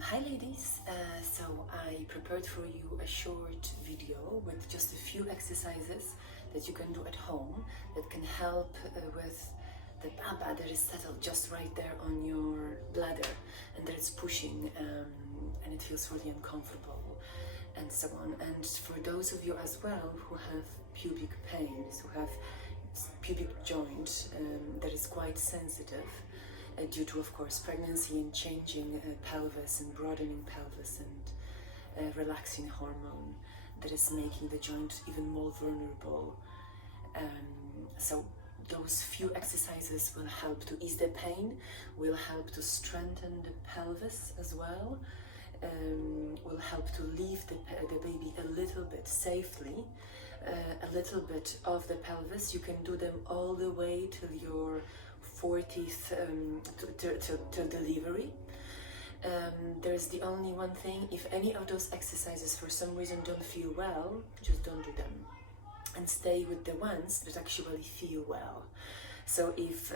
Hi ladies, so I prepared for you a short video with just a few exercises that you can do at home that can help with the baba that is settled just right there on your bladder and that it's pushing and it feels really uncomfortable and so on. And for those of you as well who have pubic pains, who have pubic joint that is quite sensitive, due to, of course, pregnancy and changing pelvis and broadening pelvis and relaxing hormone that is making the joint even more vulnerable. So those few exercises will help to ease the pain, will help to strengthen the pelvis as well, will help to leave the baby a little bit safely, a little bit of the pelvis. You can do them all the way till your 40th till delivery. There's the only one thing: if any of those exercises for some reason don't feel well, just don't do them and stay with the ones that actually feel well. So if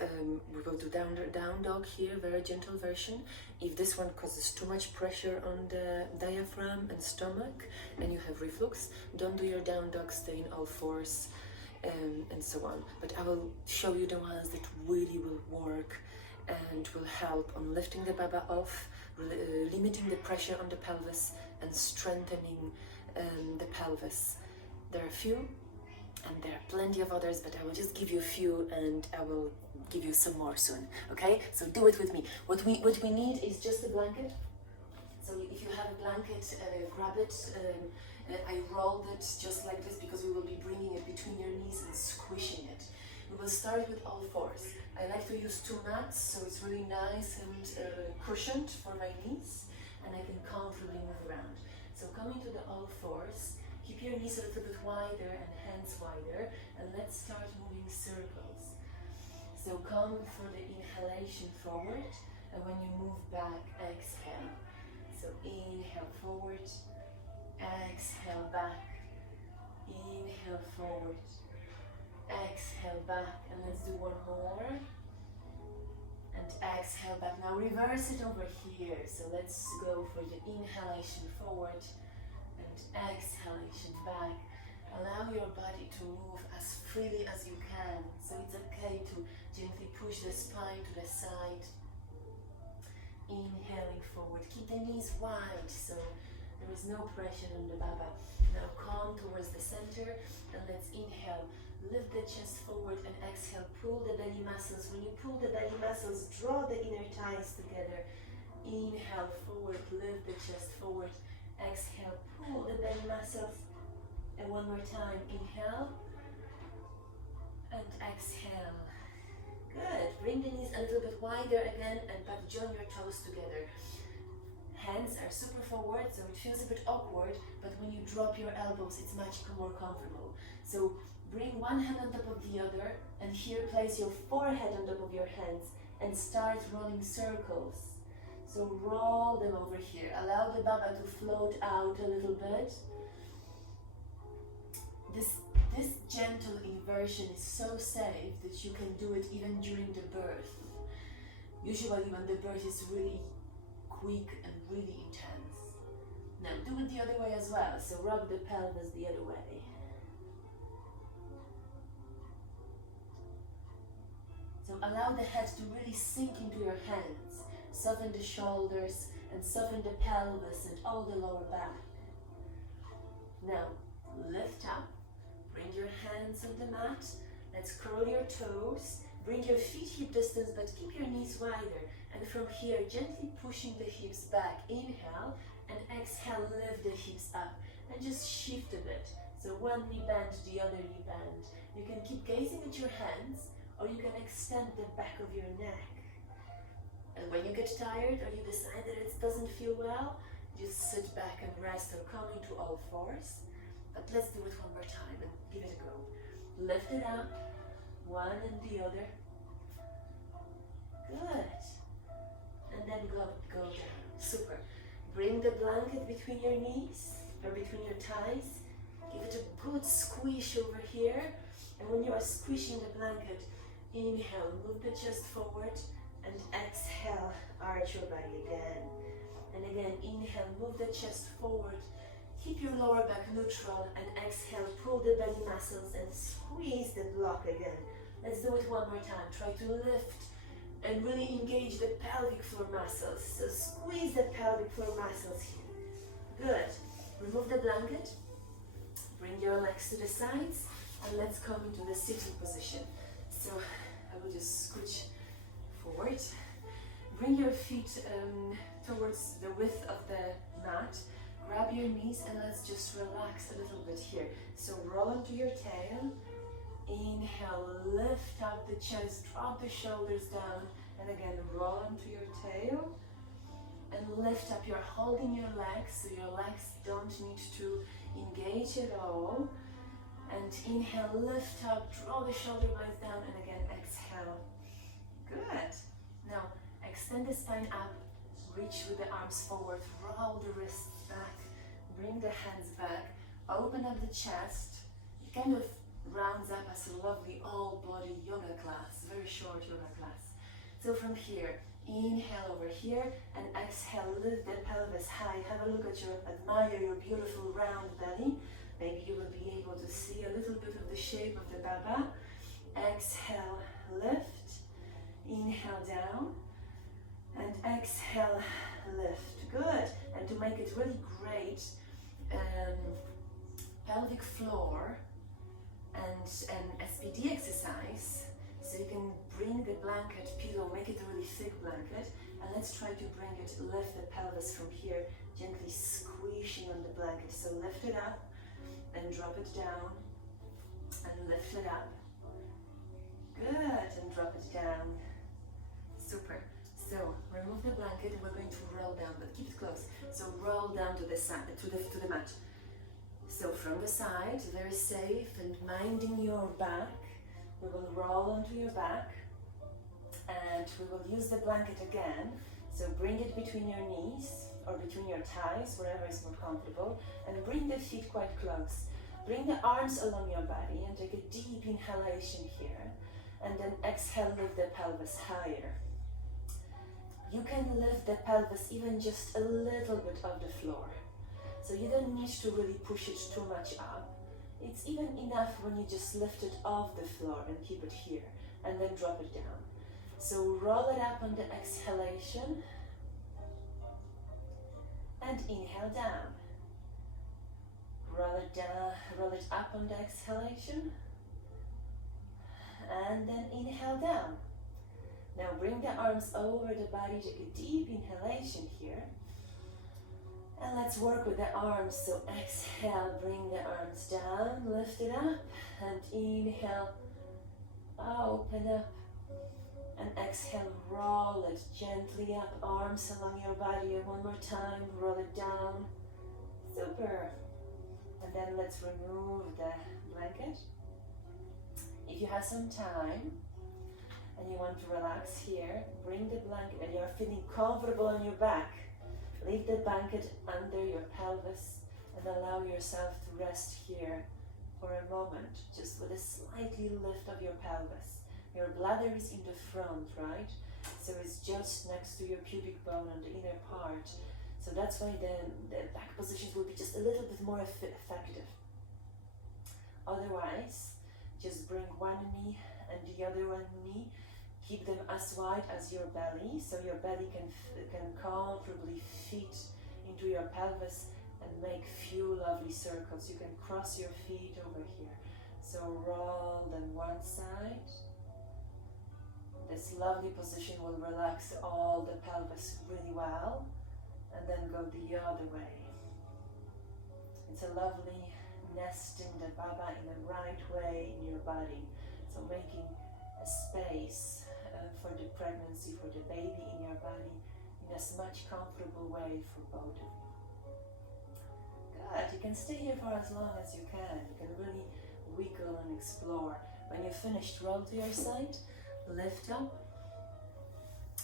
we will do down dog here, very gentle version. If this one causes too much pressure on the diaphragm and stomach and you have reflux, don't do your down dog, stay in all fours. And so on. But I will show you the ones that really will work and will help on lifting the baba off, limiting the pressure on the pelvis and strengthening the pelvis. There are a few and there are plenty of others, but I will just give you a few and I will give you some more soon. Okay, so do it with me. What we need is just a blanket. So if you have a blanket, grab it. I rolled it just like this because we will be bringing it between your knees and squishing it. We will start with all fours. I like to use 2 mats, so it's really nice and cushioned for my knees, and I can comfortably move around. So coming to the all fours, keep your knees a little bit wider and hands wider, and let's start moving circles. So come for the inhalation forward, and when you move back, exhale. So inhale forward, exhale back, inhale forward, exhale back, and let's do one more, and exhale back. Now reverse it over here, so let's go for the inhalation forward and exhalation back. Allow your body to move as freely as you can, so it's okay to gently push the spine to the side. Inhaling forward, keep the knees wide so there is no pressure on the baba. Now come towards the center and let's inhale, lift the chest forward, and exhale, pull the belly muscles. When you pull the belly muscles, draw the inner thighs together. Inhale forward, lift the chest forward, exhale, pull the belly muscles, and one more time, inhale and exhale. Good. Bring the knees a little bit wider again and back, join your toes together. Hands are super forward, so it feels a bit awkward, but when you drop your elbows, it's much more comfortable. So bring one hand on top of the other, and here place your forehead on top of your hands and start rolling circles. So roll them over here. Allow the baba to float out a little bit. This gentle inversion is so safe that you can do it even during the birth. Usually when the birth is really quick and really intense. Now do it the other way as well, so rock the pelvis the other way. So allow the head to really sink into your hands, soften the shoulders and soften the pelvis and all the lower back. Now lift up, bring your hands on the mat, let's curl your toes, bring your feet hip distance but keep your knees wider. And from here, gently pushing the hips back, inhale, and exhale, lift the hips up, and just shift a bit. So one knee bend, the other knee bend. You can keep gazing at your hands, or you can extend the back of your neck. And when you get tired, or you decide that it doesn't feel well, just sit back and rest, or come into all fours. But let's do it one more time, and give it a go. Lift it up, one and the other. Good. And then go down. Super. Bring the blanket between your knees or between your thighs. Give it a good squish over here. And when you are squishing the blanket, inhale, move the chest forward, and exhale, arch your body again. And again, move the chest forward. Keep your lower back neutral and exhale, pull the belly muscles and squeeze the block again. Let's do it one more time. Try to lift and really engage the pelvic floor muscles. So squeeze the pelvic floor muscles here. Good. Remove the blanket. Bring your legs to the sides and let's come into the sitting position. So I will just scooch forward. Bring your feet towards the width of the mat. Grab your knees and let's just relax a little bit here. So roll onto your tail. Inhale, lift up the chest, drop the shoulders down, and again roll onto your tail. And lift up, you're holding your legs, so your legs don't need to engage at all. And inhale, lift up, draw the shoulder blades down, and again exhale. Good. Now extend the spine up, reach with the arms forward, roll the wrists back, bring the hands back, open up the chest. It kind of rounds up as a lovely all-body yoga class, very short yoga class. So from here, inhale over here and exhale, lift the pelvis high. Have a look at admire your beautiful round belly. Maybe you will be able to see a little bit of the shape of the baba. Exhale, lift. Inhale down. And exhale, lift. Good. And to make it really great, pelvic floor and an SPD exercise. So you can bring the blanket, pillow, make it a really thick blanket, and let's try to bring it, lift the pelvis from here, gently squishing on the blanket. So lift it up and drop it down, and lift it up. Good, and drop it down. Super. So remove the blanket and we're going to roll down, but keep it close. So roll down to the side, to the mat. So from the side, very safe and minding your back. We will roll onto your back and we will use the blanket again. So bring it between your knees or between your thighs, wherever is more comfortable, and bring the feet quite close. Bring the arms along your body and take a deep inhalation here, and then exhale, lift the pelvis higher. You can lift the pelvis even just a little bit off the floor. So you don't need to really push it too much up. It's even enough when you just lift it off the floor and keep it here, and then drop it down. So roll it up on the exhalation, and inhale down. Roll it down, roll it up on the exhalation, and then inhale down. Now bring the arms over the body, take a deep inhalation here. And let's work with the arms. So exhale, bring the arms down, lift it up, and inhale, open up, and exhale, roll it gently up, arms along your body, and one more time, roll it down. Super. And then let's remove the blanket. If you have some time and you want to relax here, bring the blanket, and you're feeling comfortable on your back. Leave the blanket under your pelvis and allow yourself to rest here for a moment, just with a slightly lift of your pelvis. Your bladder is in the front, right? So it's just next to your pubic bone on the inner part. So that's why the back positions will be just a little bit more effective. Otherwise, just bring one knee and the other one knee. Keep them as wide as your belly, so your belly can comfortably fit into your pelvis and make few lovely circles. You can cross your feet over here. So roll them one side. This lovely position will relax all the pelvis really well, and then go the other way. It's a lovely nesting the baba in the right way in your body. So making a space for the pregnancy, for the baby in your body, in as much comfortable way for both of you. Good, you can stay here for as long as you can. You can really wiggle and explore. When you're finished, roll to your side, lift up,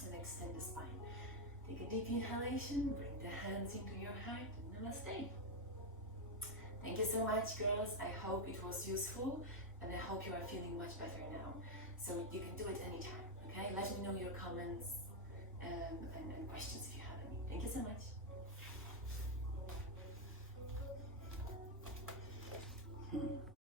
and extend the spine. Take a deep inhalation, bring the hands into your heart, and namaste. Thank you so much, girls. I hope it was useful, and I hope you are feeling much better now. So you can do it anytime, okay? Let me know your comments and questions if you have.